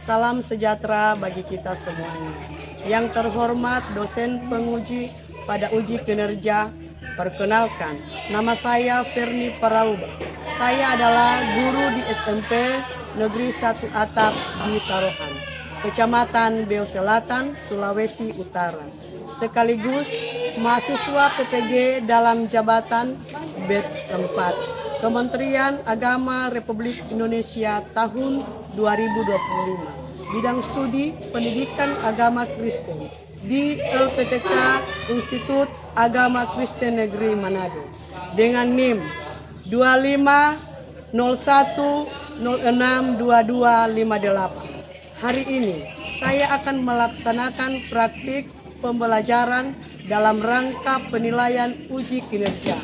Salam sejahtera bagi kita semuanya. Yang terhormat dosen penguji pada uji kinerja, perkenalkan, nama saya Ferni Parauba. Saya adalah guru di SMP Negeri 1 Atap di Tarohan, Kecamatan Beo Selatan, Sulawesi Utara. Sekaligus mahasiswa PPG dalam jabatan batch 4. Kementerian Agama Republik Indonesia tahun 2025. Bidang studi Pendidikan Agama Kristen di LPTK Institut Agama Kristen Negeri Manado dengan NIM 2501062258. Hari ini saya akan melaksanakan praktik pembelajaran dalam rangka penilaian uji kinerja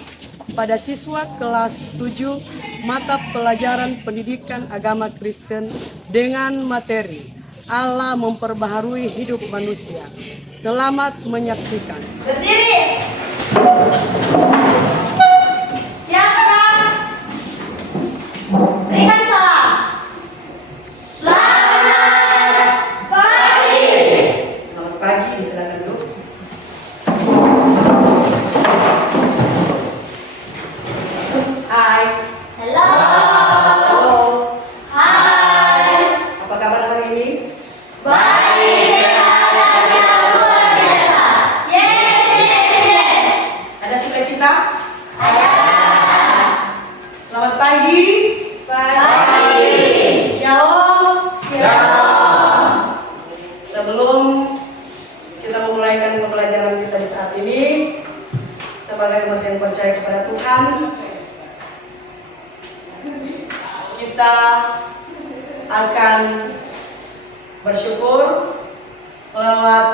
pada siswa kelas 7 mata pelajaran pendidikan agama Kristen dengan materi Allah memperbaharui hidup manusia. Selamat menyaksikan. Berdiri. Siapa? Berikan salam. Selamat pagi. Selamat pagi, silakan duduk. Hai. Hello. Halo. Hai. Apa kabar hari ini? Baik, sehat dan luar biasa. Yes. Ada sukacita? Ada. Selamat pagi. Pagi. Shalom. Shalom. Sebelum kita memulaikan pembelajaran kita di saat ini, sebagai umat yang percaya kepada Tuhan, kita akan bersyukur lewat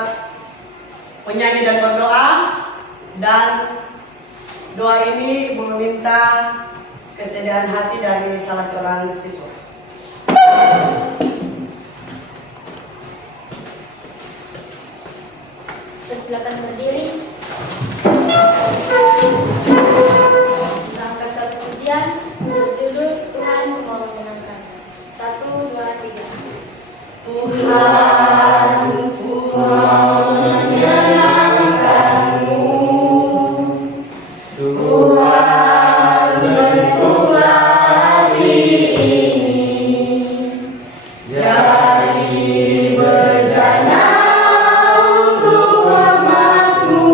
menyanyi dan berdoa, dan doa ini Ibu meminta kesediaan hati dari salah seorang siswa. Silakan berdiri. Langkah satu pujian berjudul Tuhan mau menyenangkan. 1, 2, 3. Tuhan, ku mau menyenangkan-Mu. Tuhan, bentuklah hati ini jadi bejana untuk rahmat-Mu.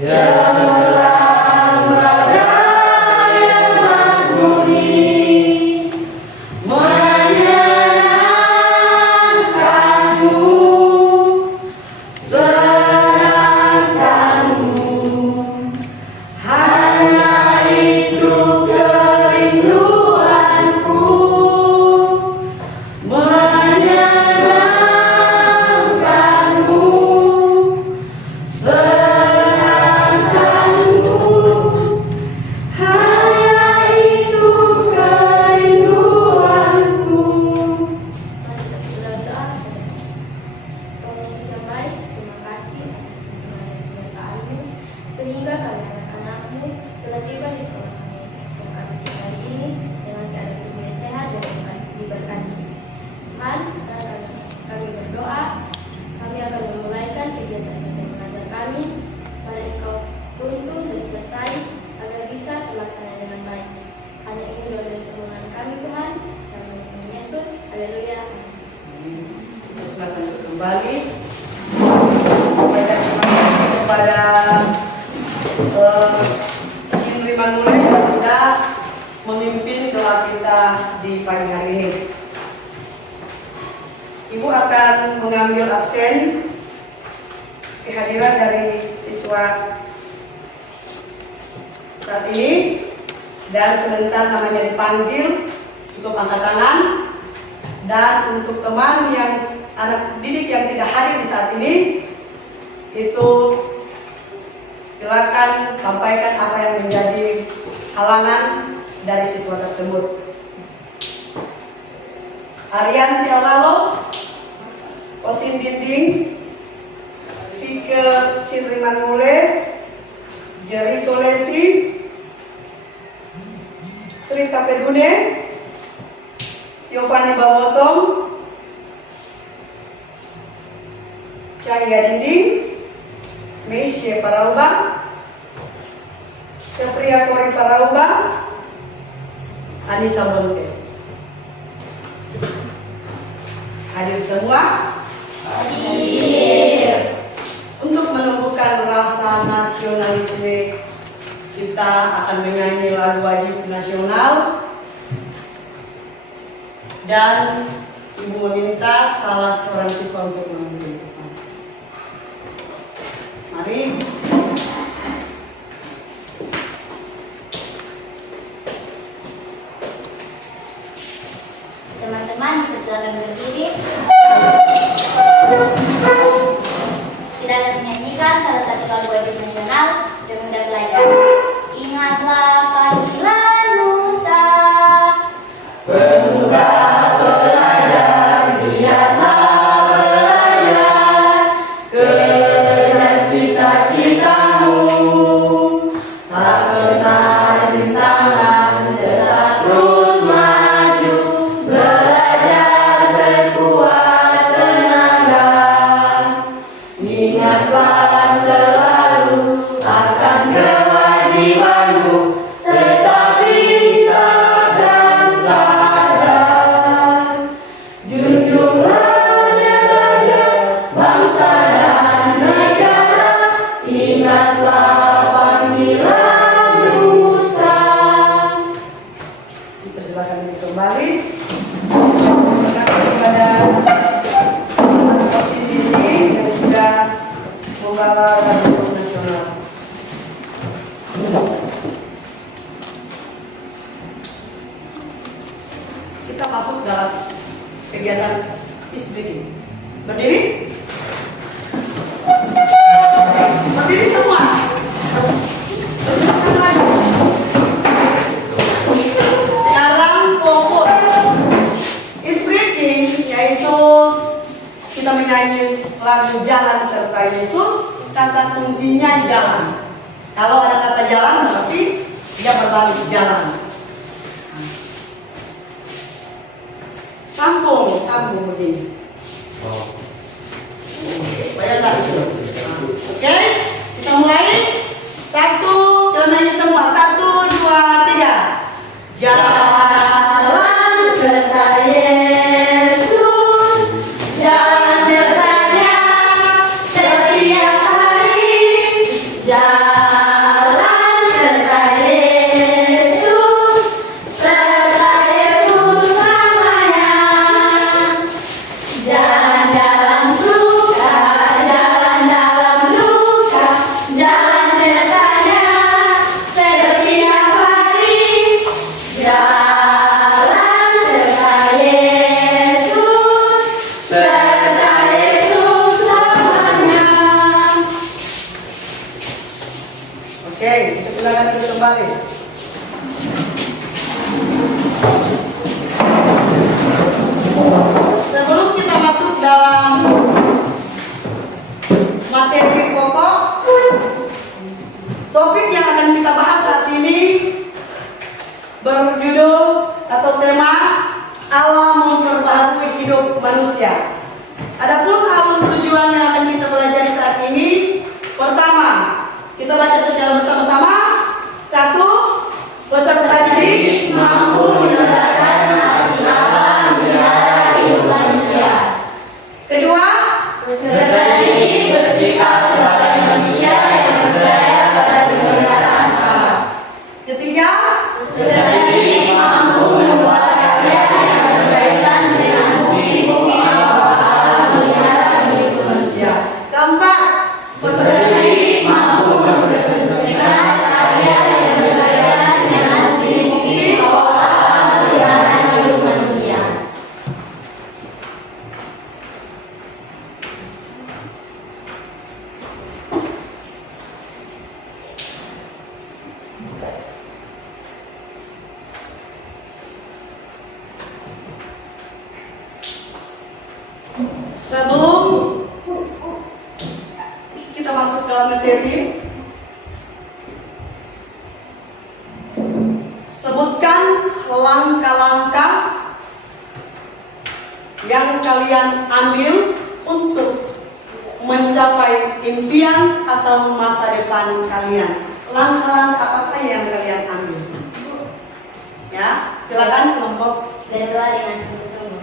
Cemerlang bagai emas murni, menyenangkan-Mu, senangkan-Mu. Hanya itu kerinduanku, menyenangkan-Mu, senangkan-Mu. Hanya itu kerinduanku. Mari kita segera berdoa. Tuhan Yesus yang baik, terima kasih atas kebenaran-Mu sehingga kami anak-anak-Mu telah tiba di sekolah kami yang kami cintai ini dengan keadaan tubuh yang sehat dan diberkati. Tuhan, sekarang kami berdoa, kami akan memulaikan kegiatan mengajar kami. Mari Engkau tuntun dan sertai agar bisa terlaksana dengan baik. Hanya ini doa dan permohonan kami Tuhan, dalam nama Tuhan Yesus. Haleluya. Kita silakan duduk kembali. Sampaikan terima kasih kepada Cin Riman Mule yang sudah memimpin doa kita di pagi hari ini. Ibu akan mengambil absen kehadiran dari siswa saat ini, dan sebentar namanya dipanggil cukup angkat tangan. Dan untuk teman yang anak didik yang tidak hadir di saat ini, itu silakan sampaikan apa yang menjadi halangan dari siswa tersebut. Arianti Alalo, Osin Dinding, Fike Cinriman Mule, Jerry Tolesi, Sri Tapedune, Yovani Bawotong, Cahaya Dinding, Meisye Parauba, Sepria Kori Parauba, Anissa Bonte. Hadir semua? Hadir. Untuk menumbuhkan rasa nasionalisme, kita akan menyanyi lagu wajib nasional. Dan Ibu meminta salah seorang siswa untuk mengambil. Mari. Teman-teman dipersilakan berdiri. Kita akan menyanyikan salah satu lagu wajib nasional Pemuda Pelajar. Ingatlah panggilan Nusa. Pemuda pelajar, biarlah belajar. Kejar cita-citamu, tak kenal rintangan, tetap terus maju. Belajar sekuat tenaga. Ingatlah selalu akan kewajibanmu, tetapi sadar sadar. Junjunglah derajat bangsa dan negara. Ingatlah panggilan Nusa. Dipersilakan kembali. Terima kasih kepada posisi ini yang sudah membawa lagu nasional. Kita masuk dalam kegiatan peace breaking. Berdiri? Berdiri semua. Bergerak lagi. Sekarang fokus. Peace breaking yaitu kita menyanyi lagu Jalan serta Yesus. Kata kuncinya jalan. Kalau ada kata jalan berarti dia berbalik jalan. Sambung begini. Bayangkan itu. Oke, kita mulai. Satu, kita nyanyi semua. 1, 2, 3. Jalan serta Yesus, jalan sertanya setiap hari. Jalan serta Yesus, serta Yesus selamanya. Jalan dalam suka, jalan dalam duka, jalan sertanya setiap hari. Jalan serta Yesus, serta Yesus selamanya. Oke, kita silakan duduk kembali. Sebelum kita masuk dalam materi pokok, topik yang akan kita bahas saat ini berjudul atau tema alam memperbaharui hidup manusia. Adapun alur tujuan yang akan kita pelajari saat ini, pertama, kita baca secara bersama-sama. 1, peserta didik mampu menjelaskan arti alam melihara hidup manusia. Kedua, peserta didik bersikap sebagai manusia yang percaya pada kebenaran alam. Ketiga, peserta didik mampu membuat karya yang berkaitan dengan bukti-bukti bahwa alam melihara hidup manusia. Keempat, peserta didik mampu mempresentasikan karya yang berkaitan dengan bukti-bukti bahwa alam melihara hidup manusia. Sebelum kita masuk dalam materi, sebutkan langkah-langkah akan kalian ambil untuk mencapai impian atau masa depan kalian? Langkah-langkah apa saja yang kalian ambil? Ya, silakan kelompok. Berdoa dengan sungguh-sungguh.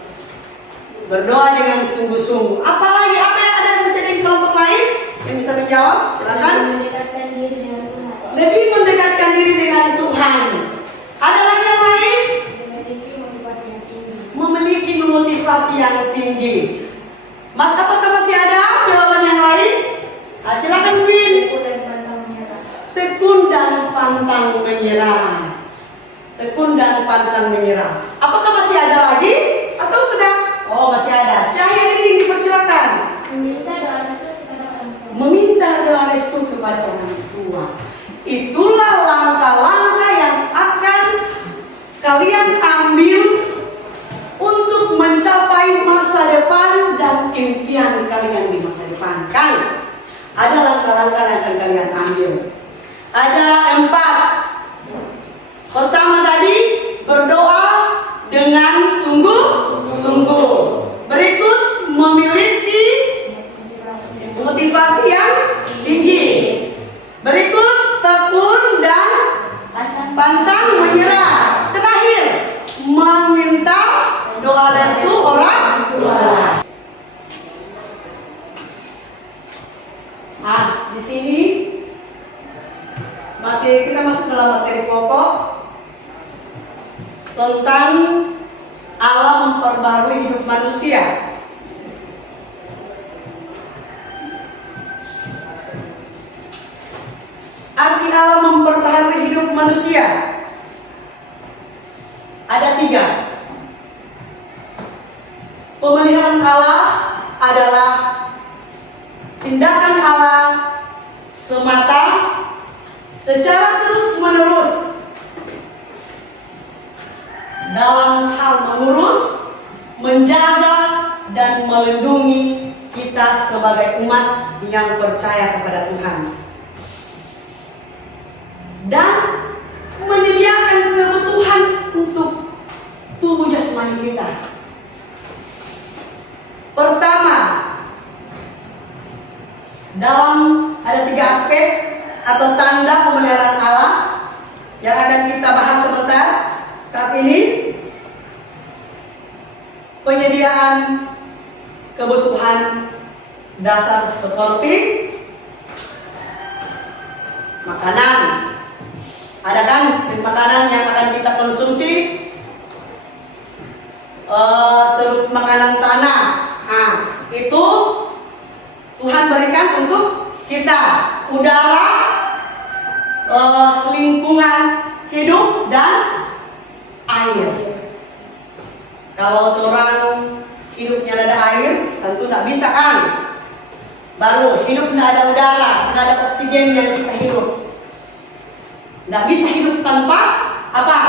Berdoa dengan sungguh-sungguh. Apalagi apa yang ada bisa di kelompok lain yang bisa menjawab? Silakan. Mendekatkan diri dengan Tuhan. Lebih mendekatkan diri dengan Tuhan. Ada lagi yang lain? Memiliki motivasi yang tinggi. Memiliki motivasi yang tinggi. Mas, apakah masih ada jawaban yang lain? Nah, silakan Win. Tekun dan pantang menyerah. Tekun dan pantang menyerah. Tekun dan pantang menyerah. Apakah masih ada lagi? Atau sudah? Oh, masih ada. Cahaya ini dipersilakan. Meminta doa restu kepada orang tua. Meminta doa restu kepada orang tua. Itulah langkah-langkah yang akan kalian ambil untuk mencapai masa depan dan impian kalian di masa depan. Kan? Ada langkah-langkah yang akan kalian ambil. Ada 4. Pertama tadi, berdoa dengan sungguh-sungguh. Berikut, memiliki motivasi yang tinggi. Berikut, tekun dan pantang menyerah. Terakhir, meminta doa restu orang tua. Nah, di sini kita masuk dalam materi pokok tentang alam memperbarui hidup manusia. Arti alam memperbarui hidup manusia ada 3. Pemeliharaan Allah adalah tindakan Allah semata secara terus-menerus dalam hal mengurus, menjaga, dan melindungi kita sebagai umat yang percaya kepada Tuhan, dan menyediakan kebutuhan untuk tubuh jasmani kita. Pertama, dalam ada 3 aspek atau tanda pemeliharaan Allah yang akan kita bahas sebentar saat ini. Penyediaan kebutuhan dasar seperti makanan. Ada kan makanan yang akan kita konsumsi? Serut makanan tanah. Nah, itu Tuhan berikan untuk kita. Udara, lingkungan hidup, dan air. Kalau orang hidupnya ada air, tentu tak bisa kan? Baru hidup tidak ada udara, tidak ada oksigen yang kita hidup. Tidak bisa hidup tanpa apa?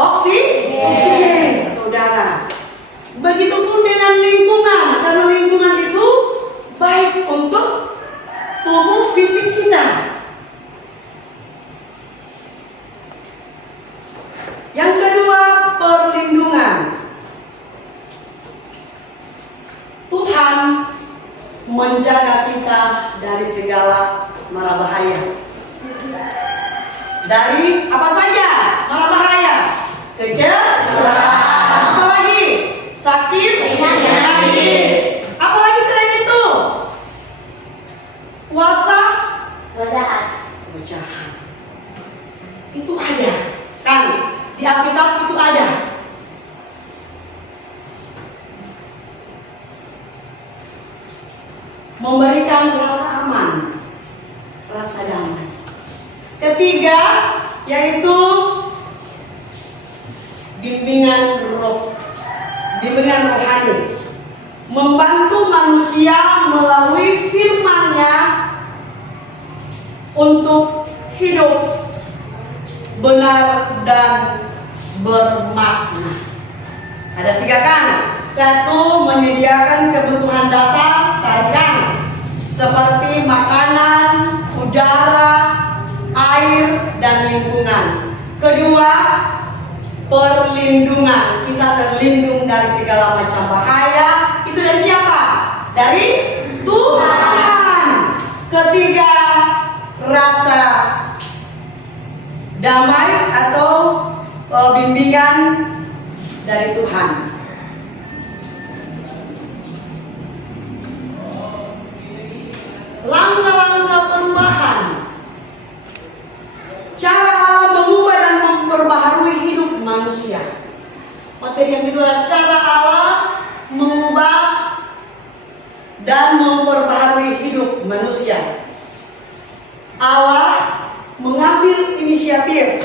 Oksigen atau udara. Begitupun dengan lingkungan, karena lingkungan itu baik untuk tubuh fisik kita. Yang kedua, perlindungan. Tuhan menjaga kita dari segala mara bahaya. Dari apa saja mara bahaya? Kecelakaan. Apalagi? Sakit. Penyakit. Apalagi selain itu? Puasa. Jahat. Jahat. Itu ada. Kan? Di Alkitab itu ada. Memberikan rasa aman, rasa damai. Ketiga, yaitu bimbingan rohani. Membantu manusia melalui firman-Nya untuk hidup benar dan bermakna. Ada 3 kan? 1, menyediakan kebutuhan dasar tadi kan, seperti makanan, udara, air, dan lingkungan. Kedua, perlindungan. Kita terlindung dari segala macam bahaya. Itu itu dari siapa? Dari Tuhan. Ketiga, rasa damai atau bimbingan dari Tuhan. Langkah-langkah perubahan. Cara Allah mengubah dan memperbaharui hidup manusia. Materi yang kedua, cara Allah mengubah dan memperbaharui hidup manusia. Allah mengambil inisiatif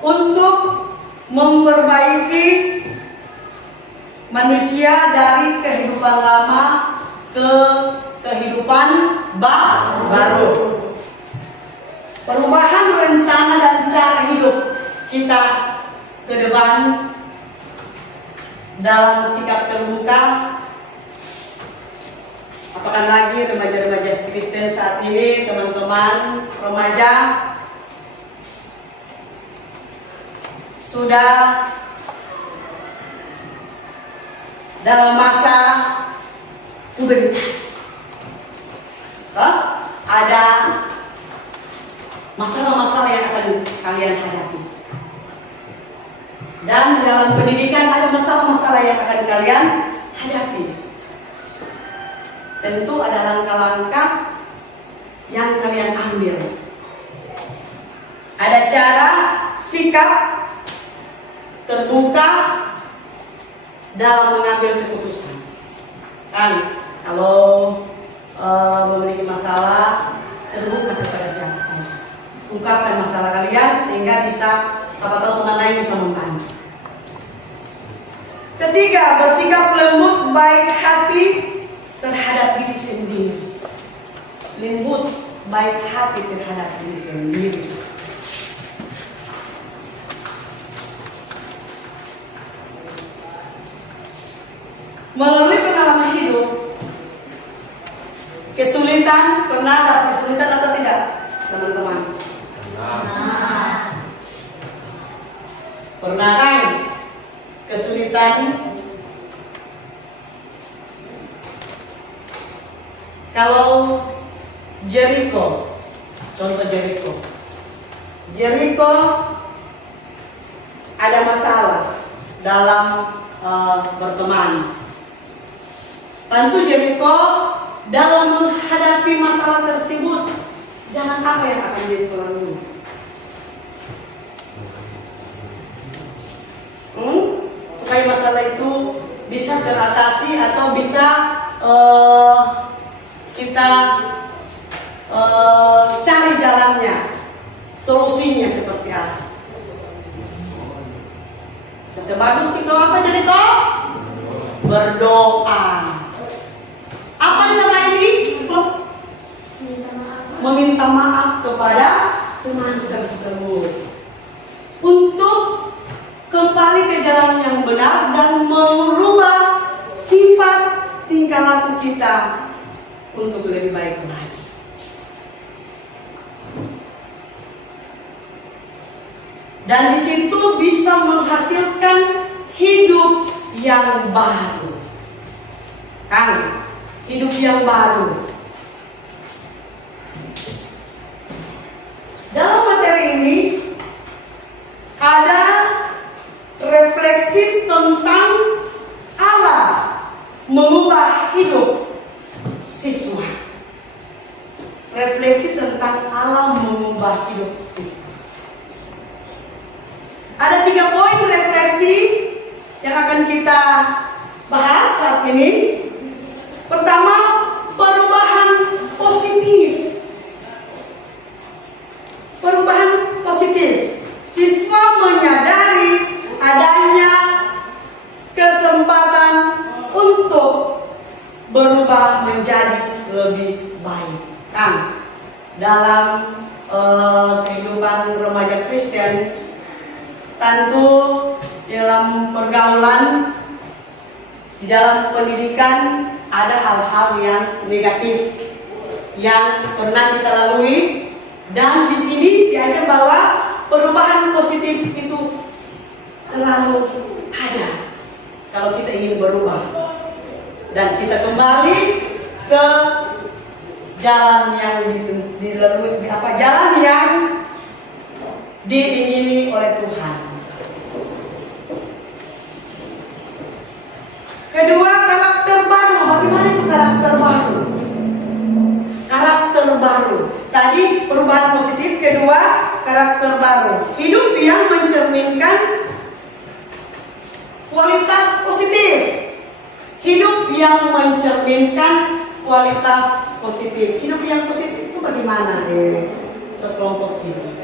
untuk memperbaiki manusia dari kehidupan lama ke kehidupan baru. Perubahan rencana dan cara hidup kita ke depan dalam sikap terbuka. Apakah lagi remaja-remaja Kristen saat ini, teman-teman remaja sudah dalam masa pubertas. Ada masalah-masalah yang akan kalian hadapi. Dan dalam pendidikan ada masalah-masalah yang akan kalian hadapi. Tentu ada langkah-langkah yang kalian ambil. Ada cara sikap terbuka dalam mengambil keputusan. Kan, kalau memiliki masalah, terbuka kepada siapa saja. Ungkapkan masalah kalian sehingga bisa, siapa tahu teman lain bisa membantu. Ketiga, bersikap lembut baik hati terhadap diri sendiri. Lembut baik hati terhadap diri sendiri. Melalui pengalaman hidup, kesulitan, pernah ada kesulitan atau tidak, teman-teman? Pernah kan? Kesulitan. Kalau Jericho, contoh Jericho ada masalah dalam berteman. Tentu Jericho dalam menghadapi masalah tersebut, jangan apa yang akan Jericho lalui? Supaya masalah itu bisa teratasi atau bisa kita cari jalannya, solusinya seperti apa? Bahasa bagus Ciko, apa Jericho? Berdoa. Apa di sana ini? Meminta maaf kepada teman tersebut untuk kembali ke jalan yang benar dan merubah sifat tingkah laku kita untuk lebih baik lagi. Dan di situ bisa menghasilkan hidup yang baru. Kan? Hidup yang baru. Dalam materi ini ada refleksi tentang Allah mengubah hidup siswa. Refleksi tentang Allah mengubah hidup siswa. Ada 3 poin refleksi yang akan kita bahas saat ini. Pertama, perubahan positif. Perubahan positif. Siswa menyadari adanya kesempatan untuk berubah menjadi lebih baik. Kan? Dalam kehidupan remaja Kristen, tentu dalam pergaulan, di dalam pendidikan ada hal-hal yang negatif yang pernah kita lalui, dan di sini diajar bahwa perubahan positif itu selalu ada kalau kita ingin berubah dan kita kembali ke jalan yang dilalui, jalan yang diingini oleh Tuhan. Kedua, karakter baru. Bagaimana itu karakter baru? Karakter baru. Tadi perubahan positif, kedua karakter baru. Hidup yang mencerminkan kualitas positif. Hidup yang mencerminkan kualitas positif. Hidup yang positif itu bagaimana? Sekelompok sini.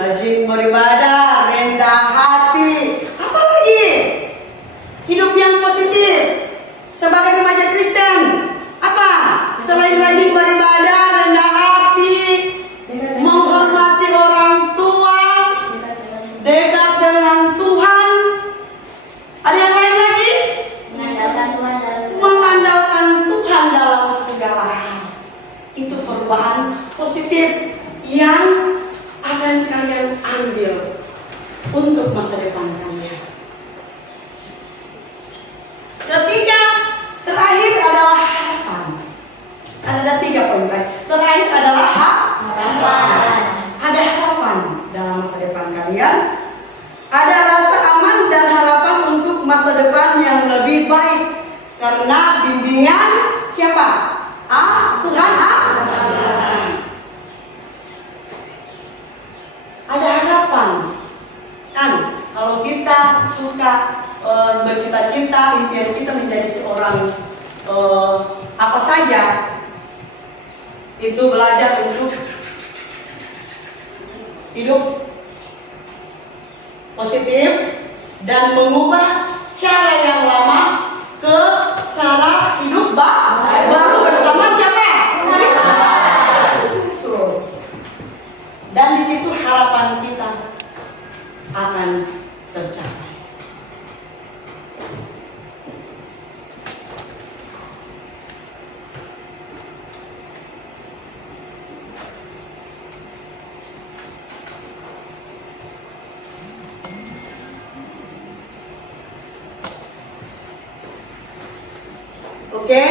Rajin beribadah, rendah hati. Apa lagi? Hidup yang positif sebagai remaja Kristen. Apa? Selain rajin beribadah, rendah hati, menghormati orang tua, dekat dengan Tuhan. Ada yang lain lagi? Mengandalkan Tuhan dalam segala hal. Itu perubahan positif yang akan kalian ambil untuk masa depan kalian. Ketiga, terakhir adalah harapan. Ada 3 poin. Terakhir adalah harapan. Ada harapan dalam masa depan kalian. Ada rasa aman dan harapan untuk masa depan yang lebih baik. Karena bimbingan siapa? Tuhan. Ada harapan. Kan kalau kita suka bercita-cita, impian kita menjadi seorang apa saja, itu belajar untuk hidup positif dan mengubah cara yang lama ke cara hidup baru bersama siapa? Terus. Dan di situ harapan kita akan tercapai. Oke?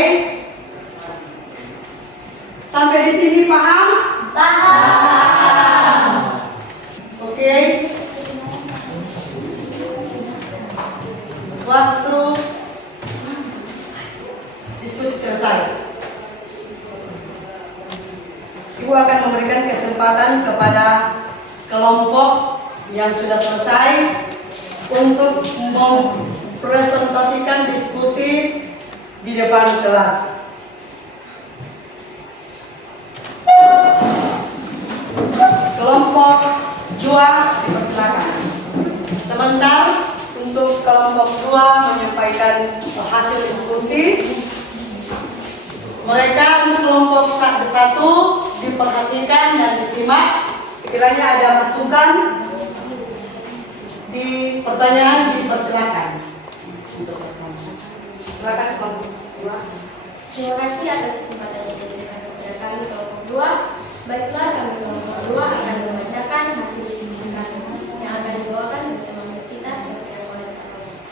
Sampai di sini paham? Paham. Oke? Waktu diskusi selesai. Ibu akan memberikan kesempatan kepada kelompok yang sudah selesai untuk mempresentasikan diskusi di depan kelas. Kelompok 2 dipersilakan. Sebentar untuk kelompok 2 menyampaikan hasil diskusi. Mereka untuk kelompok 1 diperhatikan dan disimak. Sekiranya ada masukan di pertanyaan dipersilakan. Silakan kelompok 2. Terima kasih atas kesempatan yang diberikan kepada kami kelompok 2. Baiklah, kami kelompok 2 akan membacakan hasil diskusi kami yang akan dibawakan oleh teman kita seperti yang oleh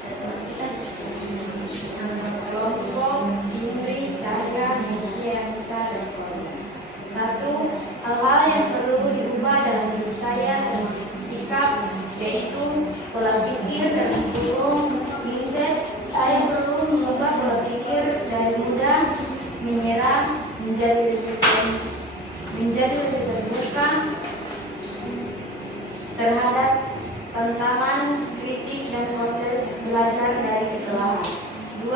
teman kita di sini. Kelompok Indri, Cahaya, Manusia yang Besar dan Keluarga. 1. Hal-hal yang perlu diubah dalam hidup saya dan sikap, yaitu pola pikir dan kurung mindset. Saya perlu mengubah pola pikir dari mudah menyerah menjadi lebih terbuka terhadap tantangan, kritik, dan proses belajar dari kesalahan. 2.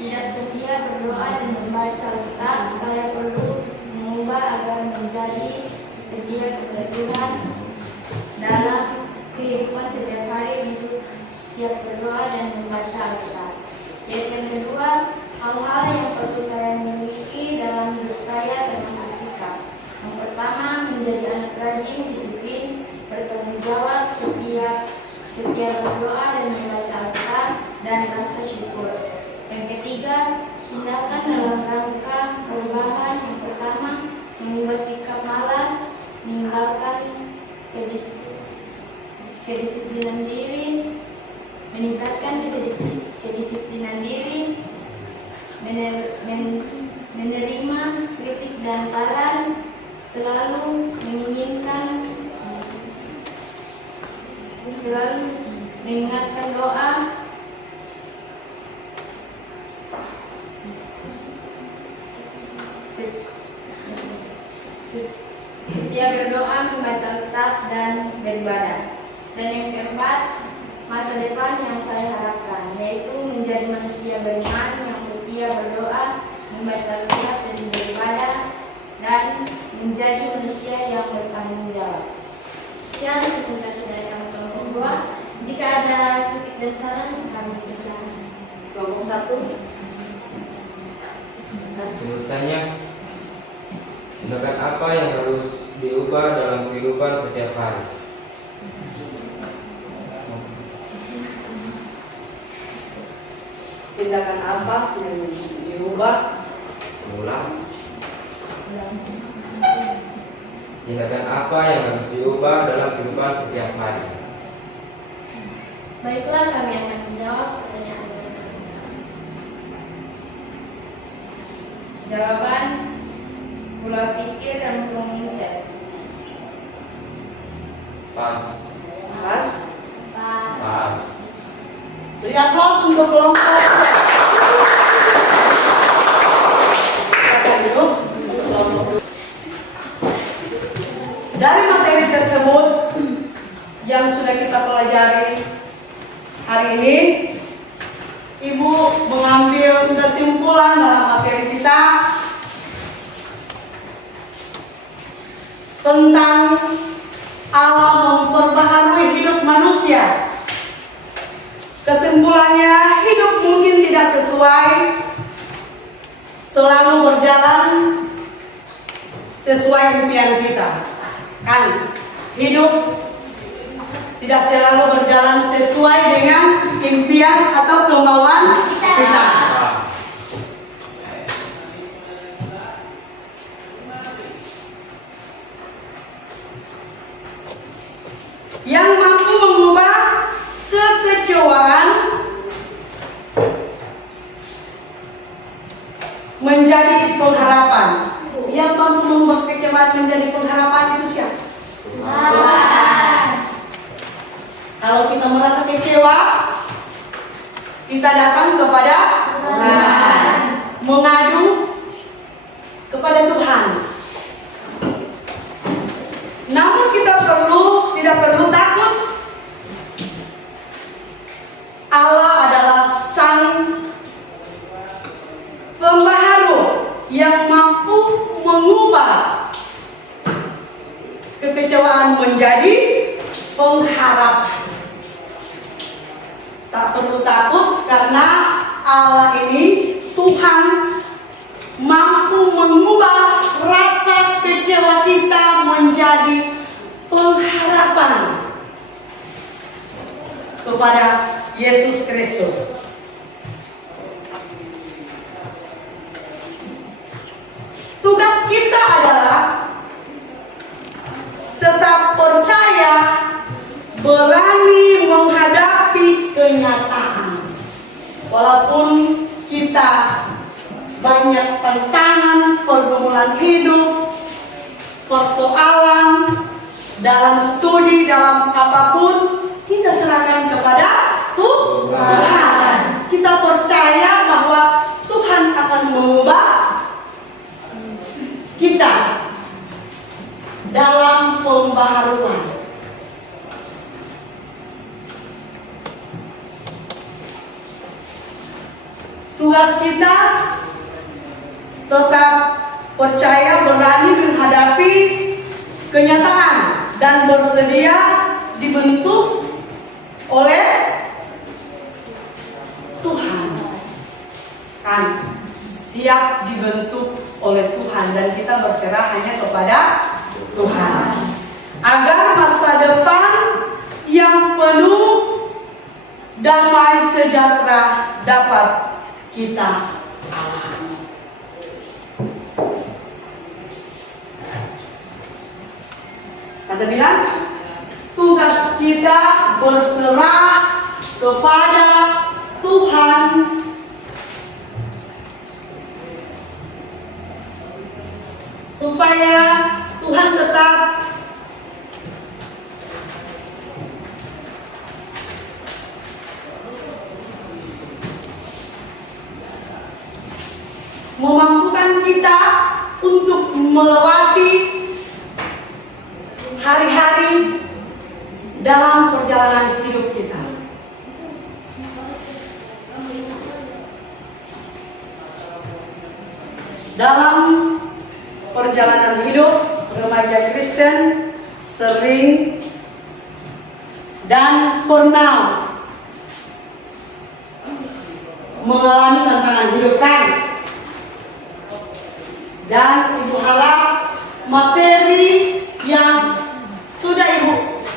Tidak setia berdoa dan membaca Alkitab. Saya perlu mengubah agar menjadi sedia kepada Tuhan dalam kehidupan setiap hari untuk siap berdoa dan membaca Alkitab. Yang kedua, hal-hal yang perlu saya miliki dalam hidup saya termasuk sikap. Yang pertama, menjadi anak rajin, disiplin, bertanggung jawab, setia berdoa dan membaca Alkitab, dan rasa syukur. Yang ketiga, tindakan dalam rangka perubahan. Yang pertama, mengubah sikap malas, meninggalkan kedisiplinan diri, dan saran, selalu mengingatkan doa, setia berdoa, membaca Alkitab dan beribadah. Dan yang keempat, masa depan yang saya harapkan, yaitu menjadi manusia beriman yang setia berdoa, membaca Alkitab dan beribadah, dan menjadi manusia yang bertanggung jawab. Sekian presentasi dari kami kelompok 2. Jika ada kritik dan saran, kami persilakan. Kelompok 1. Bertanya, tindakan apa yang harus diubah dalam kehidupan setiap hari? Tindakan apa yang diubah? Ulang. Tindakan apa yang harus diubah dalam kehidupan setiap hari? Baiklah, kami akan menjawab pertanyaan dari kami. Jawaban, pola pikir dan mindset. Pas. Pas. Pas. Beri aplaus untuk kelompok. Dari materi tersebut yang sudah kita pelajari hari ini, Ibu mengambil kesimpulan dalam materi kita tentang Allah memperbaharui hidup manusia. Kesimpulannya, hidup mungkin tidak sesuai selalu berjalan sesuai impian kita. Kan, hidup tidak selalu berjalan sesuai dengan impian atau kemauan kita. Yang mampu mengubah kekecewaan menjadi pengharapan. Yang mampu mengubah kekecewaan menjadi pengharapan itu siapa? Kalau kita merasa kecewa, kita datang kepada Tuhan, mengadu kepada Tuhan. Namun kita tidak perlu takut. Allah adalah Sang Pembaharu yang mampu mengubah kekecewaan menjadi pengharapan. Tak perlu takut karena Allah ini, Tuhan, mampu mengubah rasa kecewa kita menjadi pengharapan kepada Yesus Kristus. Tugas kita adalah tetap percaya, berani menghadapi kenyataan. Walaupun kita banyak tantangan, pergumulan hidup, persoalan dalam studi, dalam apapun, kita serahkan kepada Tuhan. Kita percaya bahwa Tuhan akan mengubah kita dalam pembaharuan. Tugas kita tetap percaya, berani menghadapi kenyataan dan bersedia dibentuk oleh Tuhan. Kan siap dibentuk oleh Tuhan dan kita berserah hanya kepada Tuhan. Agar masa depan yang penuh damai sejahtera dapat kita alami. Kata bilang, tugas kita berserah kepada Tuhan. supaya Tuhan tetap memampukan kita untuk melewati hari-hari dalam perjalanan hidup kita. Dalam perjalanan hidup remaja Kristen sering dan pernah mengalami tantangan hidup kan? Dan Ibu harap materi yang sudah Ibu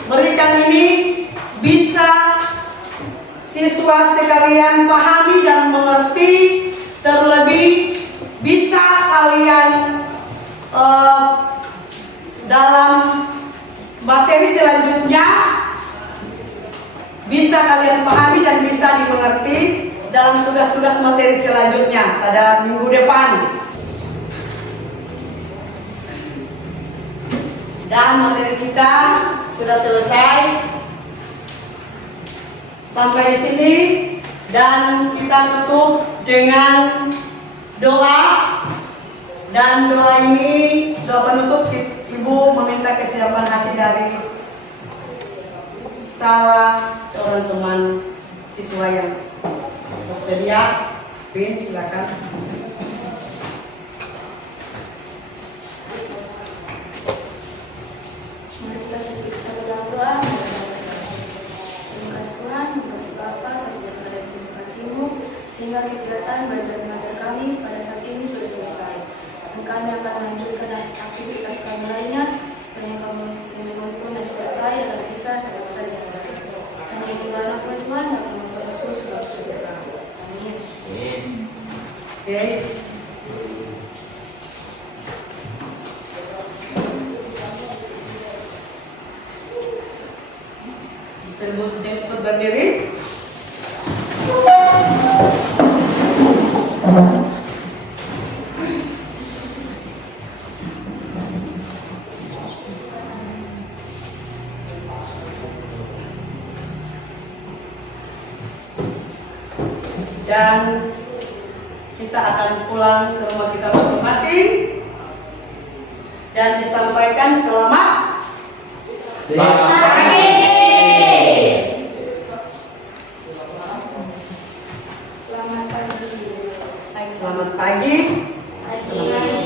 berikan ini bisa siswa sekalian pahami dan mengerti, terlebih bisa kalian dalam materi selanjutnya bisa kalian pahami dan bisa dimengerti dalam tugas-tugas materi selanjutnya pada minggu depan. Dan materi kita sudah selesai sampai di sini, dan kita tutup dengan doa. Dan doa ini, doa penutup, Ibu meminta kesiapan hati dari salah seorang teman siswa yang bersedia. Bin, silakan. Mari kita satu dalam doa. Terima kasih Tuhan, terima kasih Bapa, atas berkat dan terima kasih-Mu, sehingga kegiatan belajar mengajar kami pada saat ini sudah selesai. Dan kami akan melanjutkan aktivitas kami lainnya, dan yang kami menuntun dan disertai agar bisa terlaksana dengan baik. Hanya itu anak Tuhan, dan memperoleh terus segala sesuatu. Amin. Oke. Disebut jemput berdiri. Dan kita akan pulang ke rumah kita masing-masing dan disampaikan selamat Selamat pagi. Selamat pagi. Pagi.